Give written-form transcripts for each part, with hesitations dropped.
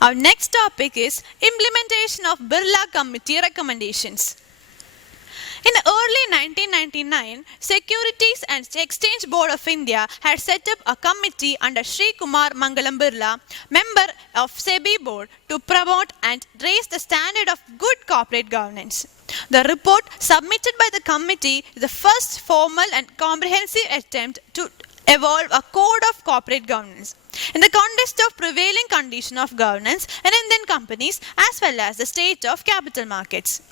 Our next topic is implementation of Birla Committee recommendations. In early 1999, Securities and Exchange Board of India had set up a committee under Sri Kumar Mangalam Birla, member of SEBI board, to promote and raise the standard of good corporate governance. The report submitted by the committee is the first formal and comprehensive attempt to evolve a code of corporate governance in the context of prevailing condition of governance in Indian companies as well as the state of capital markets.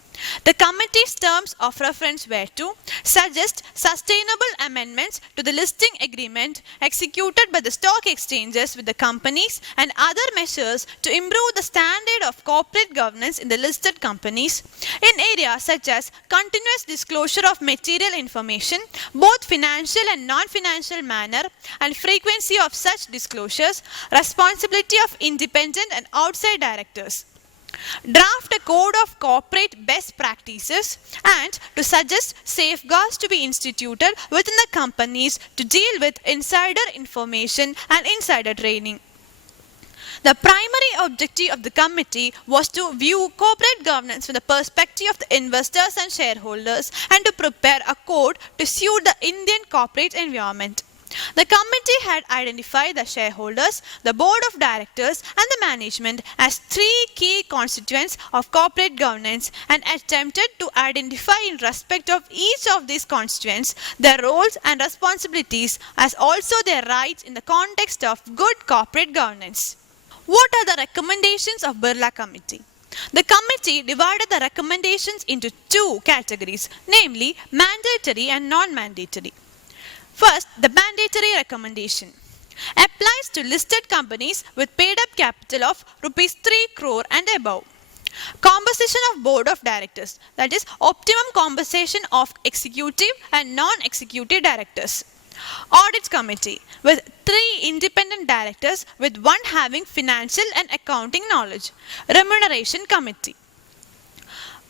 The committee's terms of reference were to suggest sustainable amendments to the listing agreement executed by the stock exchanges with the companies and other measures to improve the standard of corporate governance in the listed companies in areas such as continuous disclosure of material information, both financial and non-financial manner and frequency of such disclosures, responsibility of independent and outside directors. Draft a code of corporate best practices and to suggest safeguards to be instituted within the companies to deal with insider information and insider trading. The primary objective of the committee was to view corporate governance from the perspective of the investors and shareholders and to prepare a code to suit the Indian corporate environment. The committee had identified the shareholders, the board of directors and the management as three key constituents of corporate governance and attempted to identify in respect of each of these constituents their roles and responsibilities as also their rights in the context of good corporate governance. What are the recommendations of Birla Committee? The committee divided the recommendations into two categories, namely mandatory and non-mandatory. First, the mandatory recommendation applies to listed companies with paid up capital of rupees 3 crore and above. Composition of board of directors, that is optimum composition of executive and non-executive directors. Audit committee with 3 independent directors with 1 having financial and accounting knowledge. Remuneration committee.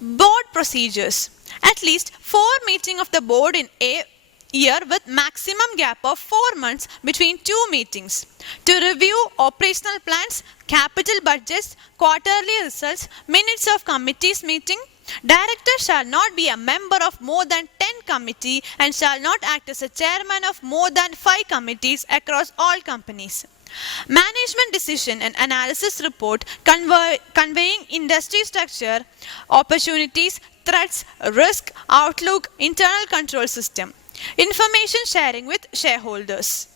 Board procedures. At least 4 meetings of the board in a year with maximum gap of 4 months between 2 meetings to review operational plans, capital budgets, quarterly results, minutes of committees meeting. Director shall not be a member of more than 10 committees and shall not act as a chairman of more than 5 committees across all companies. Management decision and analysis report conveying industry structure, opportunities, threats, risk, outlook, internal control system. Information sharing with shareholders.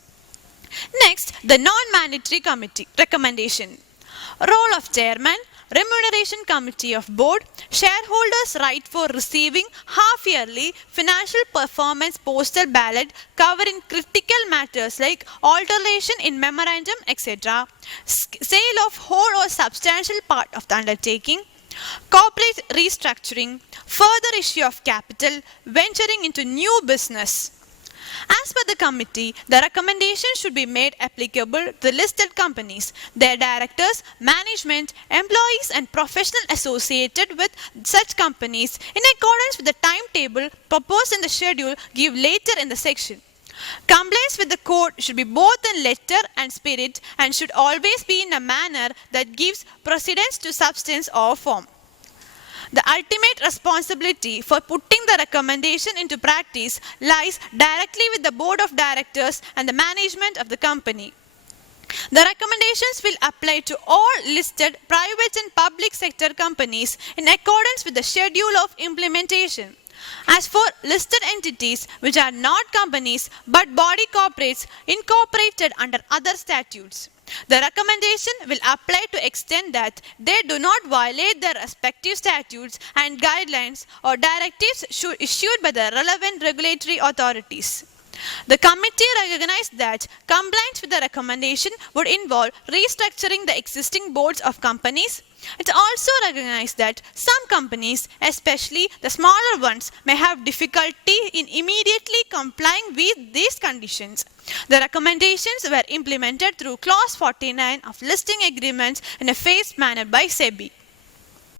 Next, the non-mandatory committee recommendation. Role of chairman, remuneration committee of board, shareholders' right for receiving half-yearly financial performance postal ballot covering critical matters like alteration in memorandum, etc., sale of whole or substantial part of the undertaking, corporate restructuring, further issue of capital, venturing into new business. As per the committee, the recommendation should be made applicable to the listed companies, their directors, management, employees and professionals associated with such companies in accordance with the timetable proposed in the schedule given later in the section. Compliance with the code should be both in letter and spirit and should always be in a manner that gives precedence to substance or form. The ultimate responsibility for putting the recommendation into practice lies directly with the board of directors and the management of the company. The recommendations will apply to all listed private and public sector companies in accordance with the schedule of implementation. As for listed entities which are not companies but body corporates incorporated under other statutes, the recommendation will apply to extent that they do not violate their respective statutes and guidelines or directives issued by the relevant regulatory authorities. The committee recognized that compliance with the recommendation would involve restructuring the existing boards of companies. It also recognized that some companies, especially the smaller ones, may have difficulty in immediately complying with these conditions. The recommendations were implemented through Clause 49 of listing agreements in a phased manner by SEBI.